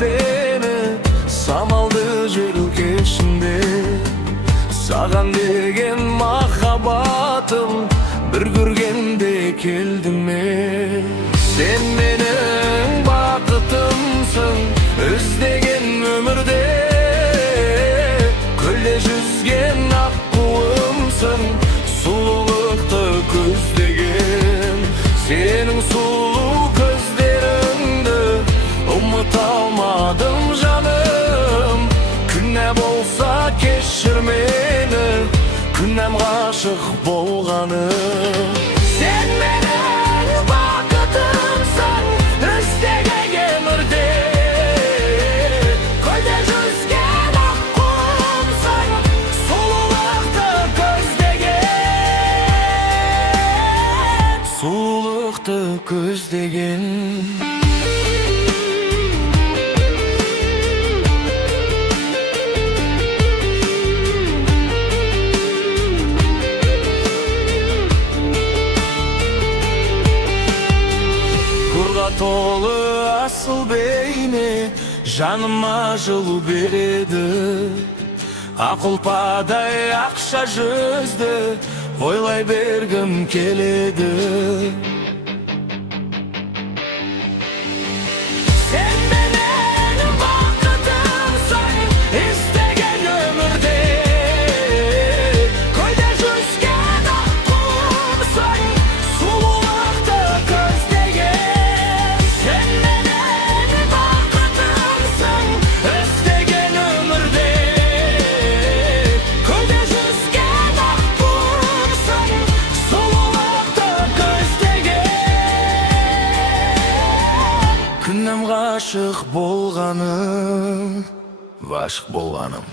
seni samaldı желкесинде. Саған деген махаббатым бір көргенде келдіме. Сен менің бақытымсың іздеген өмірде, көлде жүзген аққуымсың сұлулықты көздеген. Сенің сұлу көздеріңді ұмыта алмадым жаным. Күнә болса кешір мені, күнәм ғашық болғаным. Сен менің бақытымсың іздеген өмірде, көлде жүзген аққуымсың сұлулықты көздеген. Сұлулықты көздеген. Толы асыл бейне жаныма жылу береді. Ақ ұлпадай ақша жүзді ойлай бергім келеді. Сен менің бақытымсың іздеген өмірде, көлде жүзген аққуымсың сұлулықты көздеген. Сен менің бақытымсың іздеген өмірде, көлде жүзген аққуымсың сұлулықты көздеген. Күнәм ғашық болғаным, ғашық болғаным.